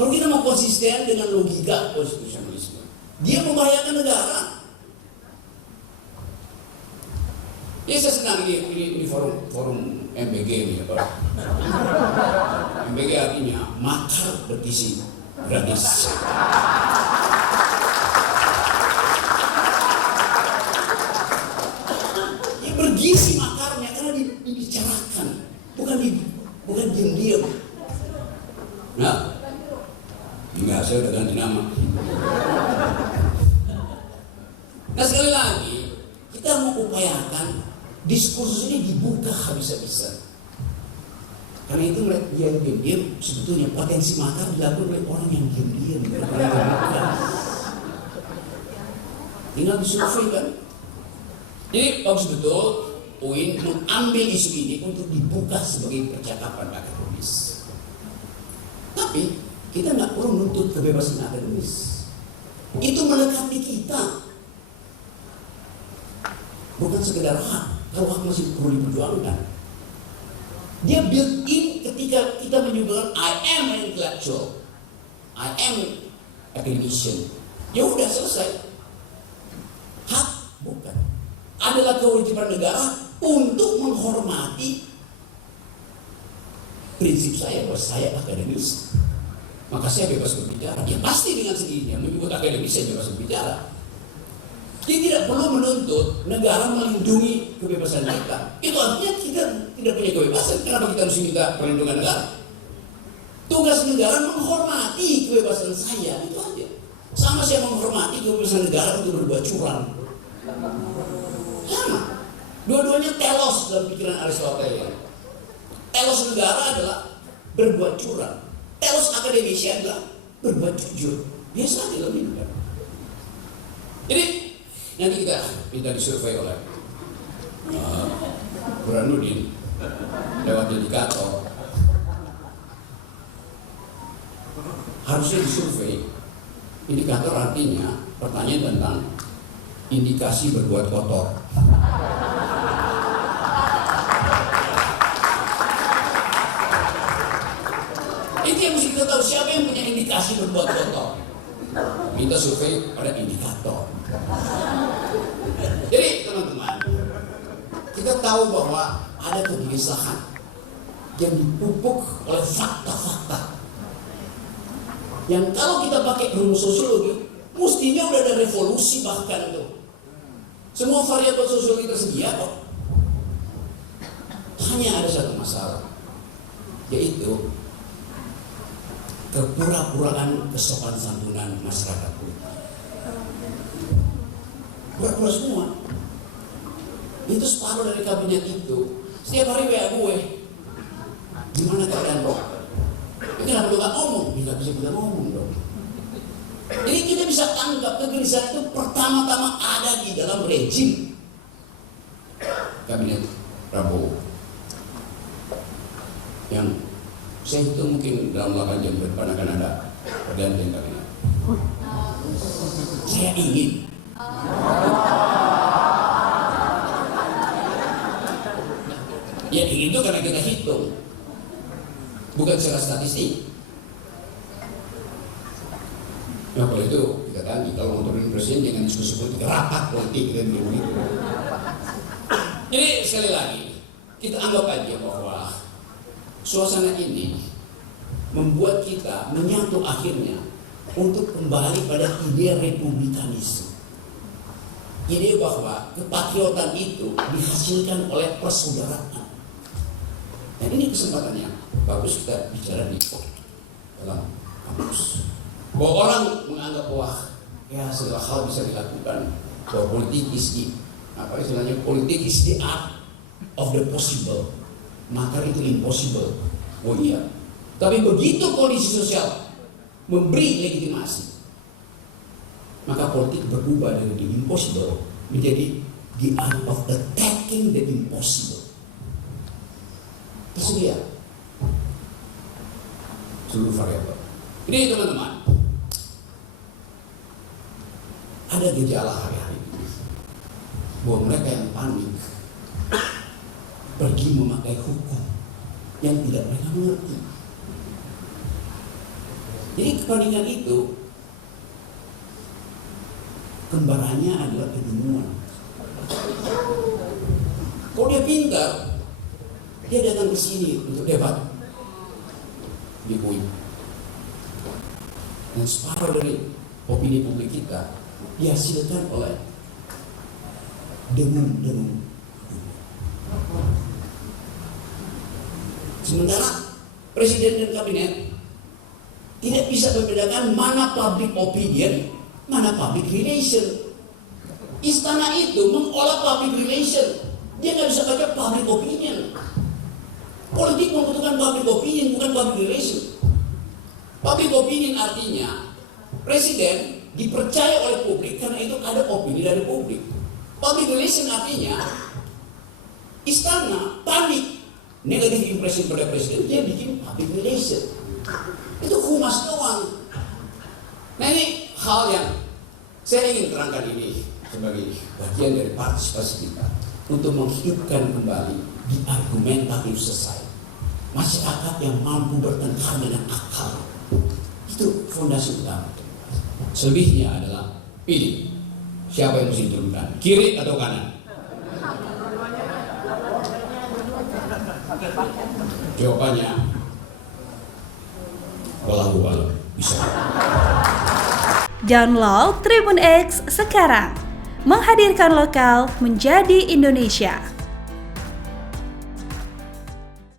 Kalau kita mau konsisten dengan logika konstitusionalisme, dia membahayakan negara. Ya saya senang ini forum MBG ini ya Pak. MBG artinya makar bergizi gratis. Ya bergizi makarnya karena dibicarakan, bukan diam-diam. Nah, enggak, saya udah ganti nama. Nah sekali lagi kita mau upayakan diskursus ini dibuka habis-habisan. Karena itu yang diam-diam sebetulnya potensi makar dilakukan oleh orang yang diam-diam. Tinggal disurvei kan. Jadi bagus betul UIN mengambil isu ini untuk dibuka sebagai percakapan akademis. Tapi kita nggak perlu menuntut kebebasan akademis. Itu melekati kita. Bukan sekedar hak. Kalau hak masih perlu diperjuangkan. Dia built in ketika kita menyebutkan I am an intellectual, I am academician. Ya udah selesai. Hak bukan. Adalah kewajiban negara untuk menghormati prinsip saya bahwa saya akademis. Maka saya bebas berbicara. Ya pasti dengan sendirinya menyebut akademis saya bebas berbicara. Dia tidak perlu menuntut negara melindungi kebebasan kita. Itu artinya kita tidak punya kebebasan. Kenapa kita harus minta perlindungan negara? Tugas negara menghormati kebebasan saya, itu aja. Sama saya menghormati kebebasan negara untuk berbuat curang. Sama. Dua-duanya telos dalam pikiran Aristoteles. Telos negara adalah berbuat curang. Telos akademisi adalah berbuat jujur. Biasa aja dalam hidup. Jadi nanti kita minta disurvei oleh Burhanuddin lewat indikator. Harusnya disurvei. Indikator artinya pertanyaan tentang indikasi berbuat kotor. Itu yang mesti kita tahu, siapa yang punya indikasi berbuat kotor. Minta survei pada indikator. Jadi teman-teman, kita tahu bahwa ada kegelisahan yang dipupuk oleh fakta-fakta. Yang kalau kita pakai rumus sosiologi, mestinya udah ada revolusi bahkan tuh. Semua variabel sosiologi tersedia kok. Hanya ada satu masalah, yaitu kepura-puraan kesopan santunan masyarakat. Pura-pura semua. Itu separuh dari kabinet itu. Setiap hari WA gue, gimana keadaan lo? Kenapa lo gak ngomong? Tidak bisa kita ngomong dong. Jadi kita bisa tanggap kegelisahan itu pertama-tama ada di dalam rejim kabinet Prabowo. Yang saya itu mungkin dalam 8 jam ke depan akan ada pergantian kabinet. Saya ingin ya ingin itu karena kita hitung, bukan secara statistik. Nah kalau itu kita tanya, kalau mau turunin presiden jangan diskusi politik, rapat politik dan begitu. Jadi sekali lagi kita anggap aja bahwa suasana ini membuat kita menyatu akhirnya untuk kembali pada ide republikanisme. Ide bahwa kepatriotan itu dihasilkan oleh persaudaraan. Dan ini kesempatan yang bagus kita bicara di dalam kampus. Bahwa orang menganggap bahwa ya segala hal bisa dilakukan, bahwa politik is the, apa istilahnya, politik is the art of the possible. Maka itu impossible. Oh iya. Tapi begitu kondisi sosial memberi legitimasi, maka politik berubah dari the impossible menjadi the art of attacking the impossible. Tersedia seluruh variabel. Ini teman-teman, ada gejala hari-hari ini bahwa mereka yang panik pergi memakai hukum yang tidak mereka mengerti. Jadi kepanikan itu kembarannya adalah kedunguan. Kalau dia pintar, dia datang ke sini untuk debat di UI. Dan separuh dari opini publik kita dihasilkan oleh dengung-dengung. Sementara presiden dan kabinet tidak bisa membedakan mana public opinion, mana public relation. Istana itu mengolah public relation. Dia nggak bisa baca public opinion. Politik membutuhkan public opinion, bukan public relation. Public opinion artinya presiden dipercaya oleh publik karena itu ada opini dari publik. Public relation artinya istana panik negative impression pada presiden, dia bikin public relation. Itu humas doang. Nah ini hal yang saya ingin terangkan ini sebagai bagian dari partisipasi kita untuk menghidupkan kembali di argumentative society, masyarakat yang mampu bertentangan dengan akal. Itu fondasi utama. Selebihnya adalah pilih siapa yang mesti diturunkan, kiri atau kanan. Jawabannya wallahu a'lam bishawab. Download Tribun X sekarang, menghadirkan lokal menjadi Indonesia.